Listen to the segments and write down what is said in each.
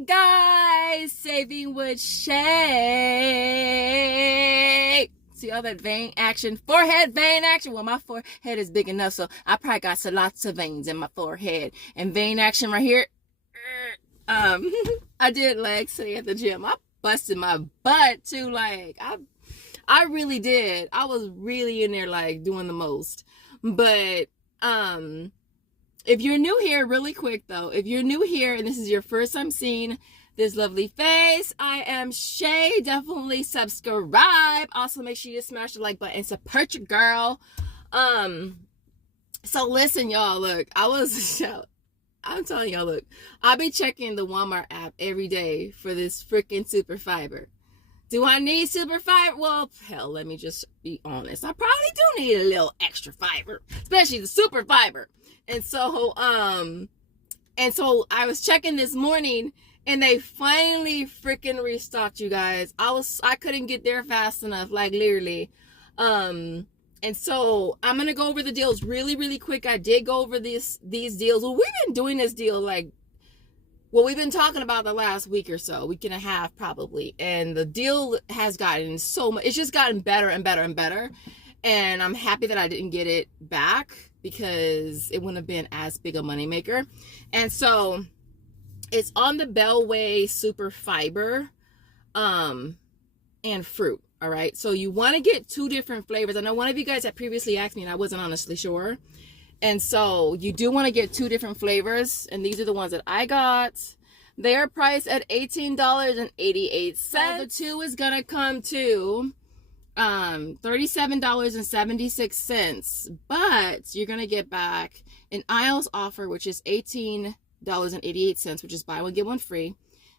morning, guys. Saving with Shay. See all that vein action? Forehead vein action. Well, my forehead is big enough, so I probably got lots of veins in my forehead. And vein action right here. I did legs today at the gym. I busted my butt too. Like, I really did. I was really in there, like, doing the most. But, if you're new here, really quick though, if you're new here and this is your first time seeing this lovely face, I am Shay. Definitely subscribe. Also, make sure you smash the like button and support your girl. So listen, y'all, look, I'm telling y'all, look, I'll be checking the Walmart app every day for this freaking super fiber. Do I need super fiber? Well, hell, let me just be honest. I probably do need a little extra fiber, especially the super fiber. And so I was checking this morning and they finally freaking restocked, you guys. I couldn't get there fast enough, like literally. And so I'm going to go over the deals really, really quick. I did go over these deals. Well, we've been doing this deal we've been talking about the last week or so, week and a half probably. And the deal has gotten so much, it's just gotten better and better and better. And I'm happy that I didn't get it back because it wouldn't have been as big a moneymaker. And so it's on the Bellway Super Fiber and fruit. All right. So you want to get two different flavors. I know one of you guys had previously asked me and I wasn't honestly sure. And so you do want to get two different flavors. And these are the ones that I got. They are priced at $18.88. So the two is going to come to $37.76. But you're going to get back an aisles offer, which is $18.88, which is buy one, get one free.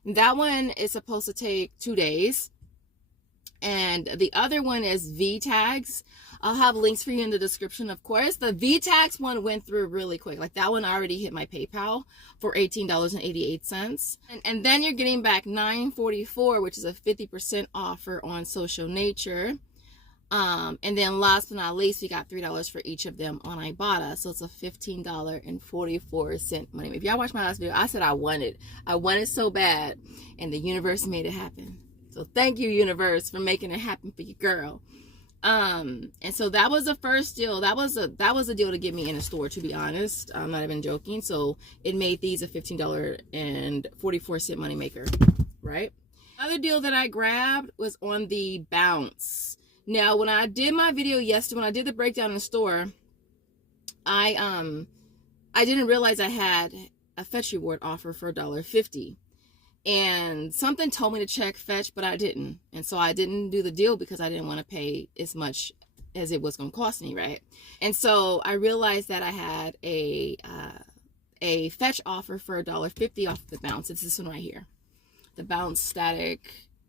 And that one is supposed to take 2 days. And the other one is Vtagz. I'll have links for you in the description, of course. The Vtagz one went through really quick. Like, that one already hit my PayPal for $18.88. And then you're getting back $9.44, which is a 50% offer on Social Nature. And then last but not least, we got $3 for each of them on Ibotta. So it's a $15.44 money. If y'all watched my last video, I said I wanted so bad, and the universe made it happen. So thank you, universe, for making it happen for your girl. And so that was the first deal. That was a deal to get me in a store, to be honest. I'm not even joking. So it made these a $15.44 moneymaker, right? Another deal that I grabbed was on the Bounce. Now, when I did my video yesterday, when I did the breakdown in the store, I didn't realize I had a Fetch reward offer for $1.50. And something told me to check Fetch, but I didn't. And so I didn't do the deal because I didn't want to pay as much as it was going to cost me, right? And so I realized that I had a Fetch offer for $1.50 off the Bounce. It's this one right here. The Bounce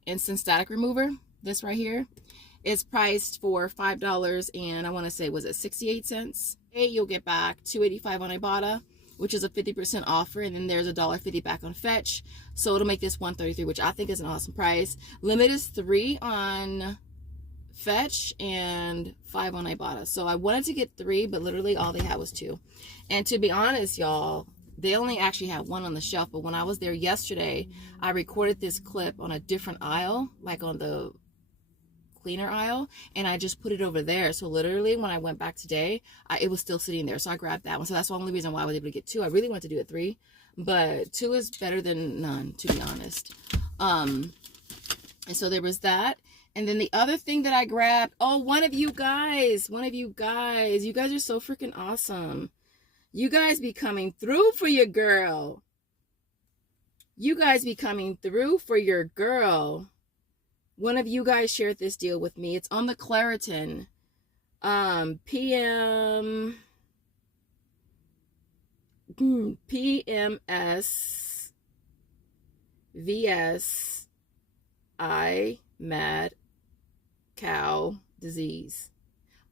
Instant Static Remover. This right here. It's priced for $5 and I want to say, was it 68 cents? You'll get back $2.85 on Ibotta, which is a 50% offer, and then there's $1.50 back on Fetch. So it'll make this $1.33, which I think is an awesome price. Limit is 3 on Fetch and 5 on Ibotta. So I wanted to get 3, but literally all they had was 2. And to be honest, y'all, they only actually had 1 on the shelf. But when I was there yesterday, I recorded this clip on a different aisle, like on the cleaner aisle, and I just put it over there. So literally when I went back today, it was still sitting there. So I grabbed that one. So that's the only reason why I was able to get 2. I really wanted to do a 3, but 2 is better than none, to be honest. And so there was that. And then the other thing that I grabbed, one of you guys, you guys are so freaking awesome. You guys be coming through for your girl. One of you guys shared this deal with me. It's on the Claritin. PMS VS mad cow disease.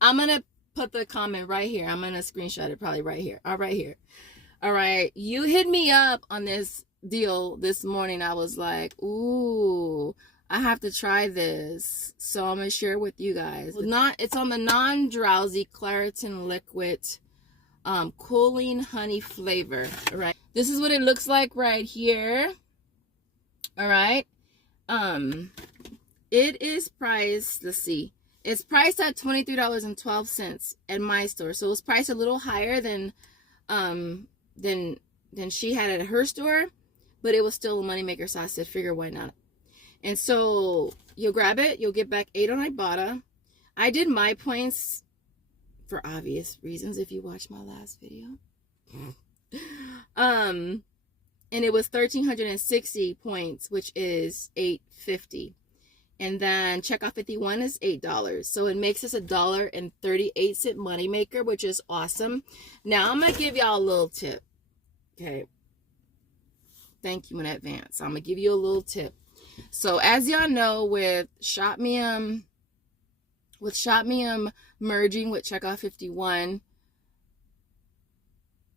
I'm going to put the comment right here. I'm going to screenshot it probably right here. All right, here. All right. You hit me up on this deal this morning. I was like, ooh, I have to try this, so I'm gonna share it with you guys. It's on the non-drowsy Claritin liquid cooling honey flavor, right? This is what it looks like right here. All right. It is priced, let's see. It's priced at $23.12 at my store. So it's priced a little higher than she had at her store, but it was still a moneymaker, so I said, figure why not. And so you'll grab it, you'll get back 8 on Ibotta. I did my points for obvious reasons if you watched my last video. And it was 1,360 points, which is $8.50. And then checkout 51 is $8. So it makes us $1.38 moneymaker, which is awesome. Now I'm gonna give y'all a little tip. Okay. Thank you in advance. I'm gonna give you a little tip. So as y'all know, with Shopmium merging with checkout 51,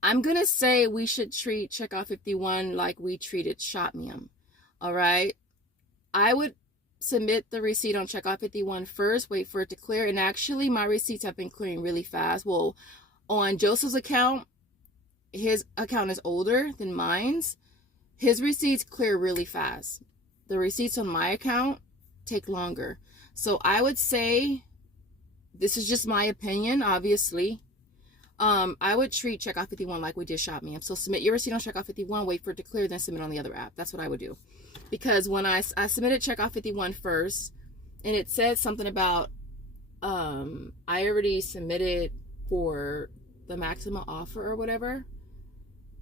I'm gonna say we should treat checkout 51 like we treated Shopmium. All right. I would submit the receipt on checkout 51 first, wait for it to clear, and actually my receipts have been clearing really fast. Well, on Joseph's account, his account is older than mine's. His receipts clear really fast. The receipts on my account take longer. So I would say, this is just my opinion, obviously, I would treat checkout 51 like we did Shopmium. So submit your receipt on checkout 51, wait for it to clear, then submit on the other app. That's what I would do. Because when I submitted checkout 51 first, and it said something about I already submitted for the maximum offer or whatever.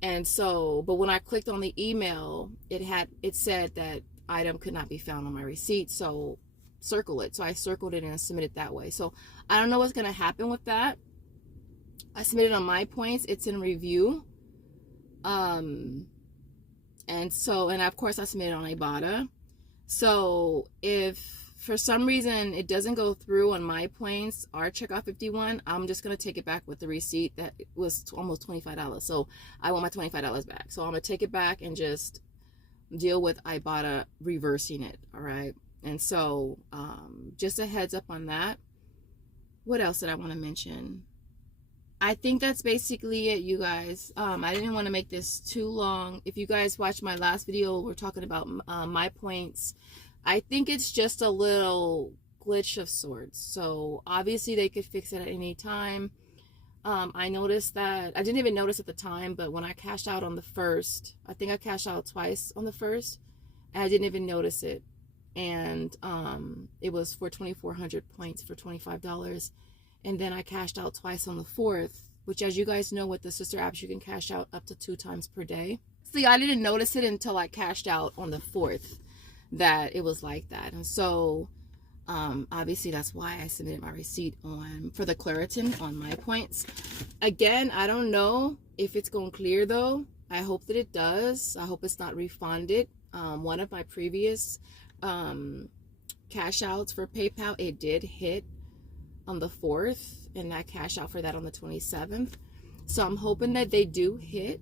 And so, but when I clicked on the email, it said that item could not be found on my receipt. So circle it. So I circled it and submitted that way. So I don't know what's going to happen with that. I submitted on my points. It's in review. And of course I submitted on Ibotta. So if for some reason it doesn't go through on my points or checkout 51, I'm just going to take it back with the receipt that was almost $25. So I want my $25 back. So I'm going to take it back and just deal with Ibotta reversing it. All right. And so just a heads up on that. What else did I want to mention? I think that's basically it, you guys. I didn't want to make this too long. If you guys watched my last video, we're talking about my points. I think it's just a little glitch of sorts. So obviously they could fix it at any time. I noticed that, I didn't even notice at the time, but when I cashed out on the first, I think I cashed out twice on the first, and I didn't even notice it. And it was for 2,400 points for $25. And then I cashed out twice on the 4th, which, as you guys know, with the sister apps, you can cash out up to 2 times per day. See, I didn't notice it until I cashed out on the 4th that it was like that. And so obviously that's why I submitted my receipt for the Claritin on my points. Again, I don't know if it's going to clear though. I hope that it does. I hope it's not refunded. One of my previous cash outs for PayPal, it did hit on the 4th, and I cash out for that on the 27th. So I'm hoping that they do hit.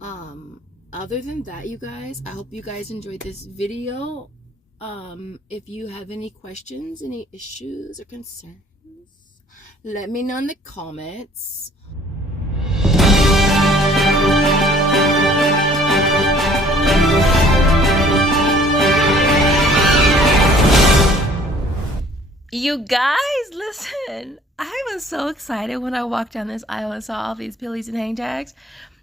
Other than that, you guys, I hope you guys enjoyed this video. If you have any questions, any issues or concerns, let me know in the comments. You guys, listen, I was so excited when I walked down this aisle and saw all these pillies and hang tags,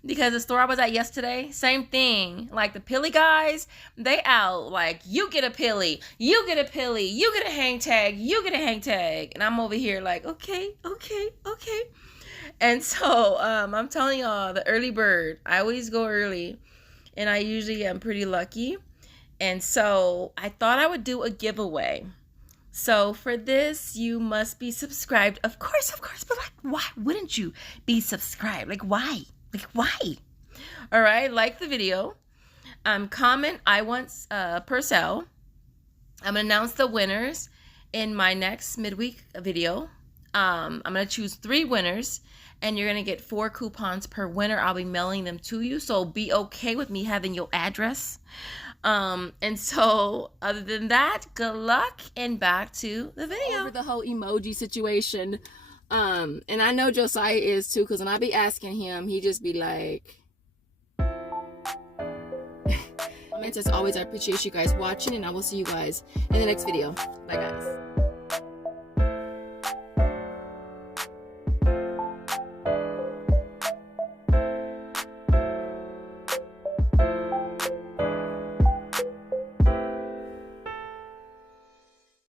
because the store I was at yesterday, same thing. Like the pilly guys, they out like, you get a pilly, you get a pilly, you get a hang tag, you get a hang tag. And I'm over here like, okay. And so I'm telling y'all, the early bird, I always go early, and I usually am pretty lucky. And so I thought I would do a giveaway. So for this, you must be subscribed. Of course. But like, why wouldn't you be subscribed? Like, why? All right. Like the video. Comment, I want Purcell. I'm going to announce the winners in my next midweek video. I'm going to choose 3 winners, and you're going to get 4 coupons per winner. I'll be mailing them to you. So be okay with me having your address. And so other than that, good luck, and back to the video. Over the whole emoji situation. And I know Josiah is too, because when I be asking him, he just be like, I'm comments. As always, I appreciate you guys watching, and I will see you guys in the next video. Bye, guys.